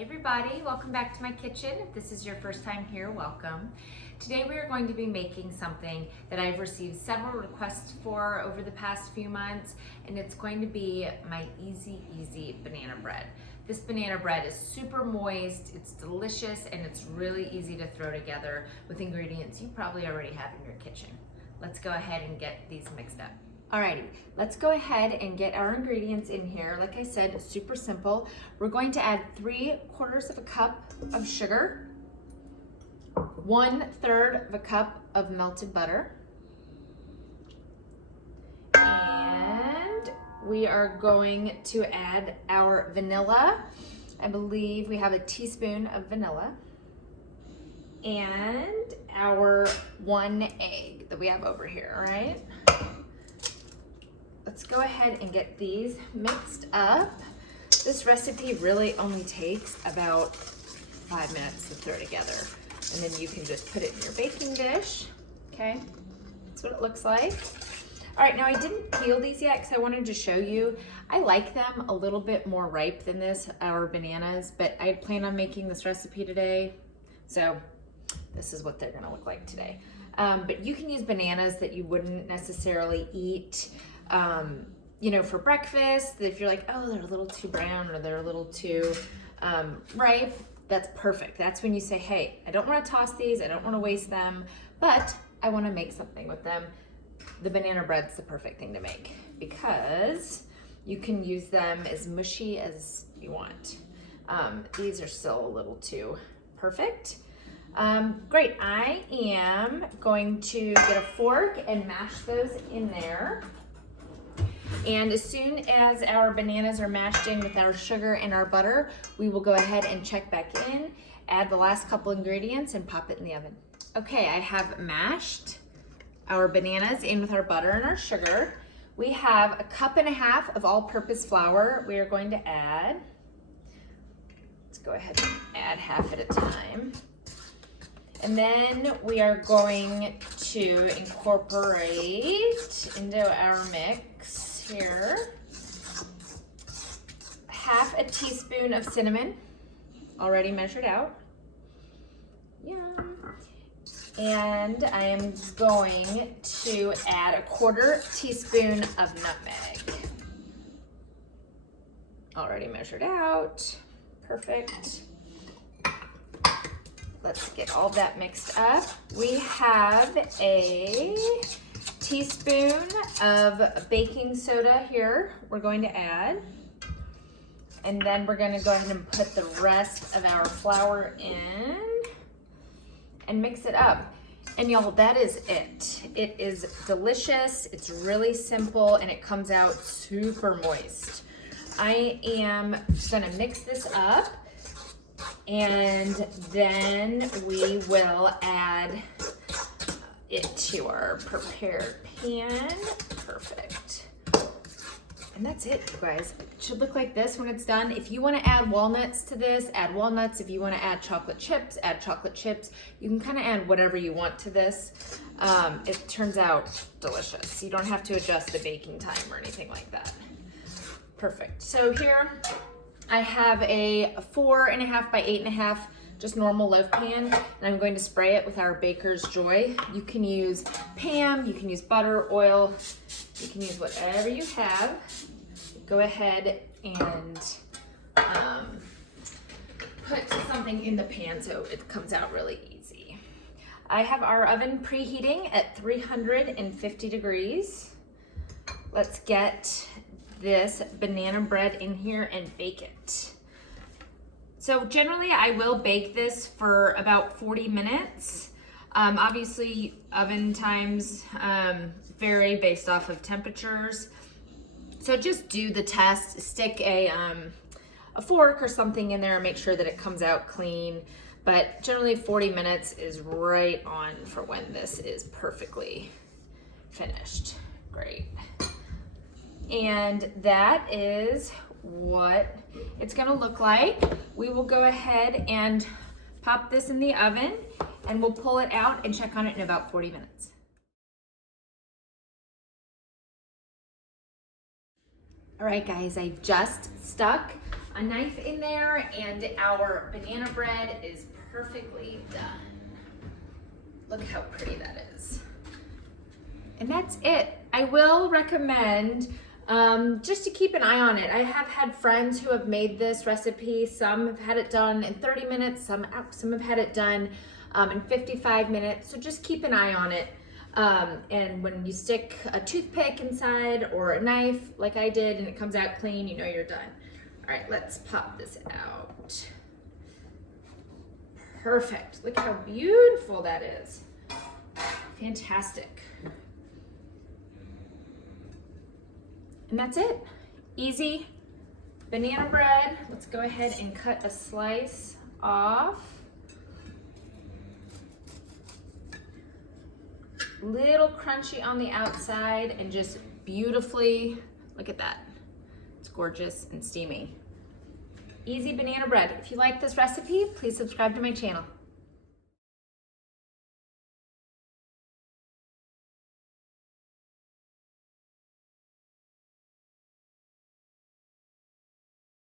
Hey everybody, welcome back to my kitchen. If this is your first time here, welcome. Today we are going to be making something that I've received several requests for over the past few months, and it's going to be my easy banana bread. This banana bread is super moist, it's delicious, and it's really easy to throw together with ingredients you probably already have in your kitchen. Let's go ahead and get these mixed up. Alrighty, let's go ahead and get our ingredients in here. Like I said, super simple. We're going to add 3/4 of a cup of sugar, 1/3 of a cup of melted butter, and we are going to add our vanilla. I believe we have a teaspoon of vanilla, and our 1 egg that we have over here, all right? Let's go ahead and get these mixed up. This recipe really only takes about 5 minutes to throw together. And then you can just put it in your baking dish, okay? That's what it looks like. All right, now I didn't peel these yet because I wanted to show you. I like them a little bit more ripe than this, our bananas, but I plan on making this recipe today. So this is what they're gonna look like today. But you can use bananas that you wouldn't necessarily eat you know, for breakfast. If you're like, oh, they're a little too brown or they're a little too ripe, that's perfect. That's when you say, hey, I don't want to toss these, I don't want to waste them, but I want to make something with them. The banana bread's the perfect thing to make because you can use them as mushy as you want. These are still a little too perfect. Great, I am going to get a fork and mash those in there. And as soon as our bananas are mashed in with our sugar and our butter, we will go ahead and check back in, add the last couple ingredients, and pop it in the oven. Okay, I have mashed our bananas in with our butter and our sugar. We have 1.5 cups of all-purpose flour we are going to add. Let's go ahead and add half at a time. And then we are going to incorporate into our mix here 1/2 teaspoon of cinnamon, already measured out. Yum. And I am going to add 1/4 teaspoon of nutmeg, already measured out. Perfect. Let's get all that mixed up. We have a teaspoon of baking soda here we're going to add. And then we're going to go ahead and put the rest of our flour in and mix it up. And y'all, that is it. It is delicious, it's really simple, and it comes out super moist. I am gonna mix this up, and then we will add it to our prepared pan. Perfect. And that's it, you guys. It should look like this when it's done. If you want to add walnuts to this, add walnuts. If you want to add chocolate chips, add chocolate chips. You can kind of add whatever you want to this. It turns out delicious. You don't have to adjust the baking time or anything like that. Perfect. So here I have a 4.5 by 8.5 just normal loaf pan, and I'm going to spray it with our Baker's Joy. You can use Pam, you can use butter, oil, you can use whatever you have. Go ahead and put something in the pan so it comes out really easy. I have our oven preheating at 350 degrees. Let's get this banana bread in here and bake it. So generally I will bake this for about 40 minutes. Obviously oven times vary based off of temperatures. So just do the test, stick a fork or something in there and make sure that it comes out clean. But generally 40 minutes is right on for when this is perfectly finished. Great. And that is what it's gonna look like. We will go ahead and pop this in the oven, and we'll pull it out and check on it in about 40 minutes. All right, guys, I've just stuck a knife in there and our banana bread is perfectly done. Look how pretty that is. And that's it. I will recommend just to keep an eye on it. I have had friends who have made this recipe. Some have had it done in 30 minutes, some have had it done in 55 minutes. So just keep an eye on it. And when you stick a toothpick inside or a knife like I did and it comes out clean, you know you're done. All right, let's pop this out. Perfect. Look how beautiful that is. Fantastic. And that's it. Easy banana bread. Let's go ahead and cut a slice off. Little crunchy on the outside and just beautifully, look at that. It's gorgeous and steamy. Easy banana bread. If you like this recipe, please subscribe to my channel.